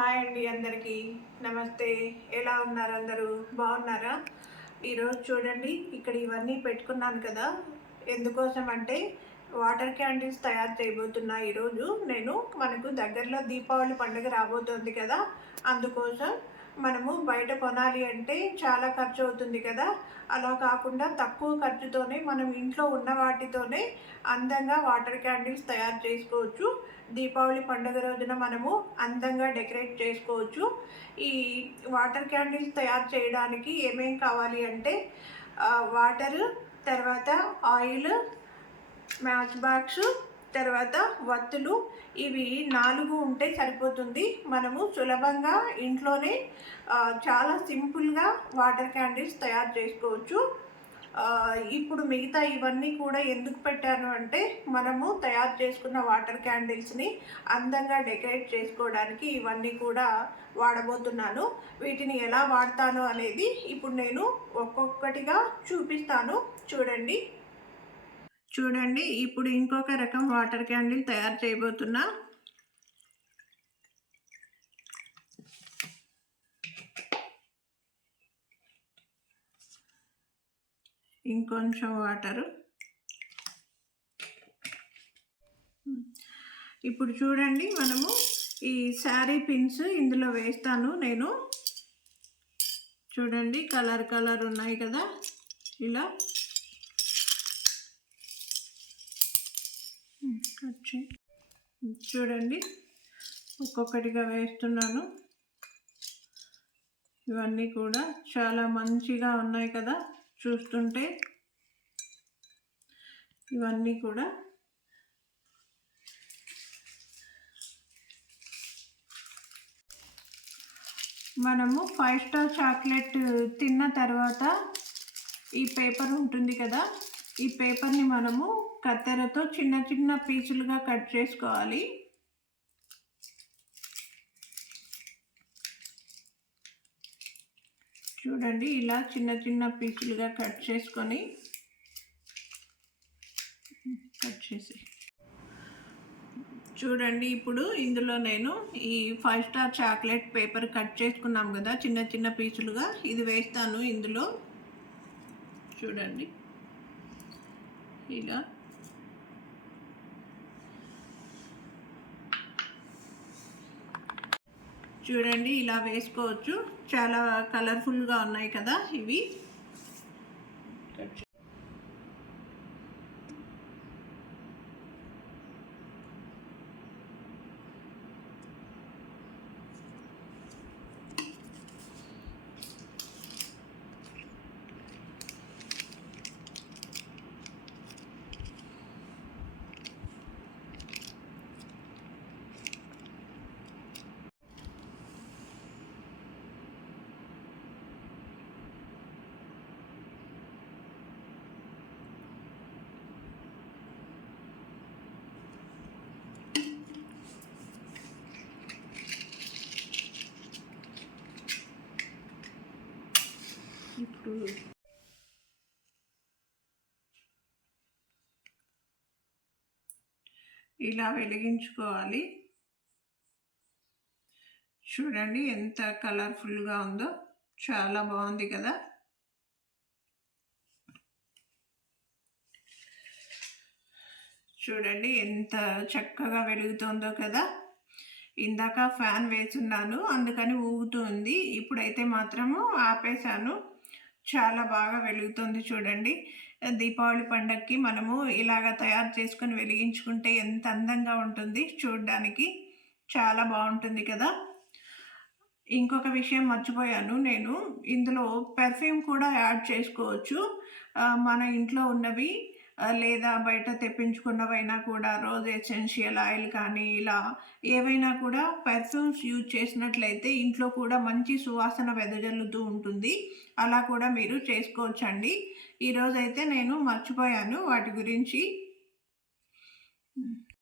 Hi అండి, అందరికీ నమస్తే. ఎలా ఉన్నారు? అందరూ బాగున్నారా? ఈరోజు చూడండి, ఇక్కడ ఇవన్నీ పెట్టుకున్నాను కదా. ఎందుకోసం అంటే వాటర్ క్యాండిల్స్ తయారు చేయబోతున్నా ఈరోజు నేను. మనకు దగ్గరలో దీపావళి పండుగ రాబోతోంది కదా, అందుకోసం మనము బయట కొనాలి అంటే చాలా ఖర్చు అవుతుంది కదా. అలా కాకుండా తక్కువ ఖర్చుతోనే మనం ఇంట్లో ఉన్న వాటితోనే అందంగా వాటర్ క్యాండిల్స్ తయారు చేసుకోవచ్చు. దీపావళి పండుగ రోజున మనము అందంగా డెకరేట్ చేసుకోవచ్చు. ఈ వాటర్ క్యాండిల్స్ తయారు చేయడానికి ఏమేం కావాలి అంటే వాటరు, తర్వాత ఆయిల్, మ్యాచ్ బాక్స్, తర్వాత వత్తులు. ఇవి 4 ఉంటే సరిపోతుంది. మనము సులభంగా ఇంట్లోనే చాలా సింపుల్గా వాటర్ క్యాండిల్స్ తయారు చేసుకోవచ్చు. ఇప్పుడు మిగతా ఇవన్నీ కూడా ఎందుకు పెట్టాను అంటే మనము తయారు చేసుకున్న వాటర్ క్యాండిల్స్ని అందంగా డెకరేట్ చేసుకోవడానికి ఇవన్నీ కూడా వాడబోతున్నాను. వీటిని ఎలా వాడతాను అనేది ఇప్పుడు నేను ఒక్కొక్కటిగా చూపిస్తాను. చూడండి, ఇప్పుడు ఇంకొక రకం వాటర్ క్యాండిల్ తయారు చేయబోతున్నా. ఇంకొంచెం వాటరు. ఇప్పుడు చూడండి, మనము ఈ శారీ పిన్స్ ఇందులో వేస్తాను నేను. చూడండి, కలర్ ఉన్నాయి కదా. ఇలా చూడండి, ఒక్కొక్కటిగా వేస్తున్నాను. ఇవన్నీ కూడా చాలా మంచిగా ఉన్నాయి కదా చూస్తుంటే. ఇవన్నీ కూడా మనము 5 స్టార్ చాక్లెట్ తిన్న తర్వాత ఈ పేపర్ ఉంటుంది కదా, ఈ పేపర్ని మనము కత్తెరతో చిన్న చిన్న పీసులుగా కట్ చేసుకోవాలి. చూడండి, ఇలా చిన్న చిన్న పీసులుగా కట్ చేసి చూడండి. ఇప్పుడు ఇందులో నేను ఈ 5 స్టార్ చాక్లెట్ పేపర్ కట్ చేసుకున్నాం కదా చిన్న చిన్న పీసులుగా, ఇది వేస్తాను ఇందులో. చూడండి, ఇలా చూడండి, ఇలా వేసుకోవచ్చు. చాలా కలర్ఫుల్గా ఉన్నాయి కదా ఇవి. ఇప్పుడు ఇలా వెలిగించుకోవాలి. చూడండి, ఎంత కలర్ఫుల్గా ఉందో, చాలా బాగుంది కదా. చూడండి, ఎంత చక్కగా వెలుగుతుందో కదా. ఇందాక ఫ్యాన్ వేసున్నాను, అందుకని ఊగుతుంది. ఇప్పుడైతే మాత్రము ఆపేశాను. చాలా బాగా వెలుగుతుంది. చూడండి, దీపావళి పండగకి మనము ఇలాగ తయారు చేసుకొని వెలిగించుకుంటే ఎంత అందంగా ఉంటుంది చూడడానికి. చాలా బాగుంటుంది కదా. ఇంకొక విషయం మర్చిపోయాను, నేను ఇందులో పెర్ఫ్యూమ్ కూడా యాడ్ చేసుకోవచ్చు. మన ఇంట్లో ఉన్నవి లేదా బయట తెప్పించుకున్నవైనా కూడా, రోజ్ ఎసెన్షియల్ ఆయిల్ కానీ ఇలా ఏవైనా కూడా పెర్ఫ్యూమ్స్ యూజ్ చేసినట్లయితే ఇంట్లో కూడా మంచి సువాసన వెదజల్లుతూ ఉంటుంది. అలా కూడా మీరు చేసుకోవచ్చండి. ఈరోజైతే నేను మర్చిపోయాను వాటి గురించి.